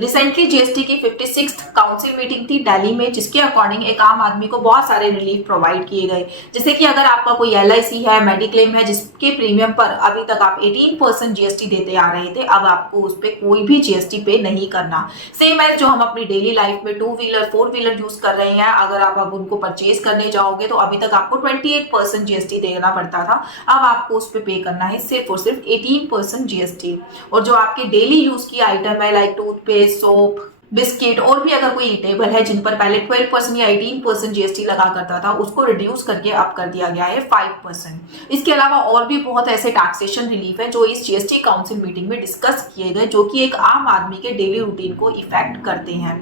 Recently GST की 56th council meeting थी दिल्ली में, जिसके अकॉर्डिंग एक आम आदमी को बहुत सारे रिलीफ प्रोवाइड किए गए। जैसे कि अगर आपका कोई एलआईसी है, मेडिक्लेम है, जिसके प्रीमियम पर अभी तक आप 18% जीएसटी देते आ रहे थे, अब आपको उस पर कोई भी जीएसटी पे नहीं करना। सेम एज जो हम अपनी डेली लाइफ में 2 व्हीलर 4 व्हीलर यूज कर रहे हैं, अगर आप अब उनको परचेज करने जाओगे तो अभी तक आपको 28% जीएसटी देना पड़ता था, अब आपको उस पर पे करना है सिर्फ और सिर्फ 18% जीएसटी। और जो आपके डेली यूज की आइटम है लाइक टूथपेस्ट, सोप, बिस्किट और भी अगर कोई ईटेबल है जिन पर पहले 12% या 18% जीएसटी लगा करता था, उसको रिड्यूस करके अब कर दिया गया है 5%। इसके अलावा और भी बहुत ऐसे टैक्सेशन रिलीफ है जो इस जीएसटी काउंसिल मीटिंग में डिस्कस किए गए, जो कि एक आम आदमी के डेली रूटीन को इफेक्ट करते हैं।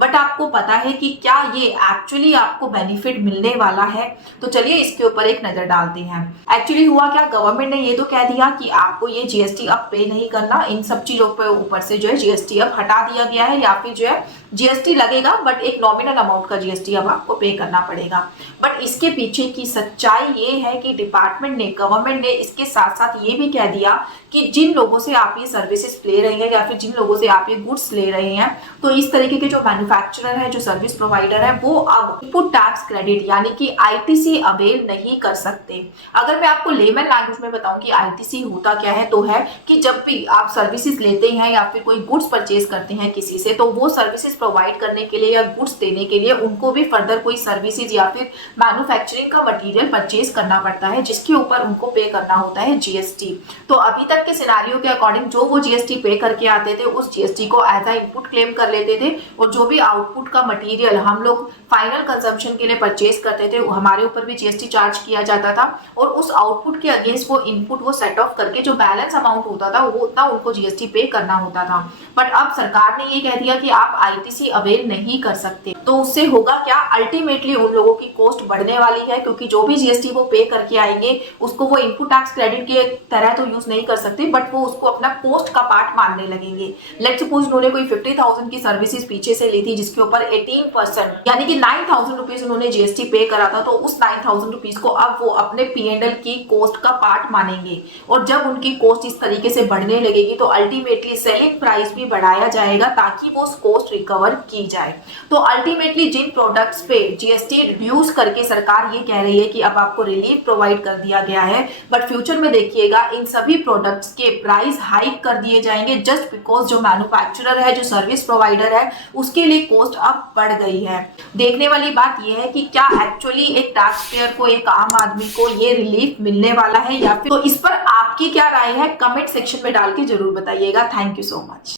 बट आपको पता है कि क्या ये एक्चुअली आपको बेनिफिट मिलने वाला है? तो चलिए इसके ऊपर एक नजर डालते हैं। एक्चुअली हुआ क्या, गवर्नमेंट ने ये तो कह दिया कि आपको ये जीएसटी अब पे नहीं करना, इन सब चीजों पर ऊपर से जो है जीएसटी अब हटा दिया गया है, या फिर जो है जीएसटी लगेगा बट एक नॉमिनल अमाउंट का जीएसटी अब आपको पे करना पड़ेगा। बट इसके पीछे की सच्चाई ये है कि डिपार्टमेंट ने, गवर्नमेंट ने इसके साथ साथ ये भी कह दिया कि जिन लोगों से आप ये सर्विसेज ले रहे हैं या फिर जिन लोगों से आप ये गुड्स ले रहे हैं, तो इस तरीके के जो मैन्युफैक्चरर है, जो सर्विस प्रोवाइडर है, वो अब इनपुट टैक्स क्रेडिट यानी कि आईटीसी अवेल नहीं कर सकते। अगर मैं आपको लेमन लैंग्वेज में बताऊं कि आईटीसी होता क्या है, तो है कि जब भी आप सर्विसेज लेते हैं या फिर कोई गुड्स परचेज करते हैं किसी से, तो वो सर्विसेज प्रोवाइड करने के लिए या गुड्स देने के लिए उनको भी फर्दर कोई सर्विसेज या फिर मैन्युफैक्चरिंग का मटेरियल परचेज करना पड़ता है, जिसके ऊपर उनको पे करना होता है जीएसटी। तो अभी तक के सिनेरियो के अकॉर्डिंग जो वो जीएसटी पे करके आते थे, उस जीएसटी को एज अ इनपुट क्लेम कर लेते थे, और जो भी आउटपुट का मटेरियल हम लोग फाइनल कंजम्पशन के लिए परचेज करते थे, हमारे ऊपर भी जीएसटी चार्ज किया जाता था, और उस आउटपुट के अगेंस्ट वो इनपुट वो सेट ऑफ करके जो बैलेंस अमाउंट होता था वो उतना उनको जीएसटी पे करना होता था। बट अब सरकार ने ये कह दिया कि आप आईटीसी अवेल नहीं कर सकते। तो उससे होगा क्या, अल्टीमेटली उन लोगों की कॉस्ट बढ़ने वाली है, क्योंकि जो भी जीएसटी वो पे करके आएंगे उसको वो इनपुट टैक्स क्रेडिट के तरह तो यूज नहीं कर सकते, बट वो उसको अपना कॉस्ट का पार्ट मानने लगेंगे। लेट्स सपोज उन्होंने कोई 50,000 की सर्विसेज पीछे से ली थी, जिसके ऊपर 18% यानी कि 9,000 रुपीज उन्होंने जीएसटी पे करा था, तो उस 9,000 रुपीज को अब वो अपने पीएनएल की कॉस्ट का पार्ट मानेंगे। और जब उनकी कॉस्ट इस तरीके से बढ़ने लगेगी तो अल्टीमेटली सेलिंग प्राइस भी बढ़ाया जाएगा ताकि वो कॉस्ट रिकवर की जाए। तो अल्टीमेटली जिन प्रोडक्ट्स पे जीएसटी रिड्यूस करके सरकार ये कह रही है कि अब आपको रिलीफ प्रोवाइड कर दिया गया है, बट फ्यूचर में देखिएगा इन सभी प्रोडक्ट्स के प्राइस हाइक कर दिए जाएंगे, जस्ट बिकॉज जो मैन्युफैक्चरर है, जो सर्विस प्रोवाइडर है, उसके लिए कॉस्ट अब बढ़ गई है। देखने वाली बात यह है कि क्या एक्चुअली एक टैक्स पेयर को, एक आम आदमी को ये रिलीफ मिलने वाला है या फिर। तो इस पर आपकी क्या राय है, कमेंट सेक्शन में डाल के जरूर बताइएगा। Thank you so much.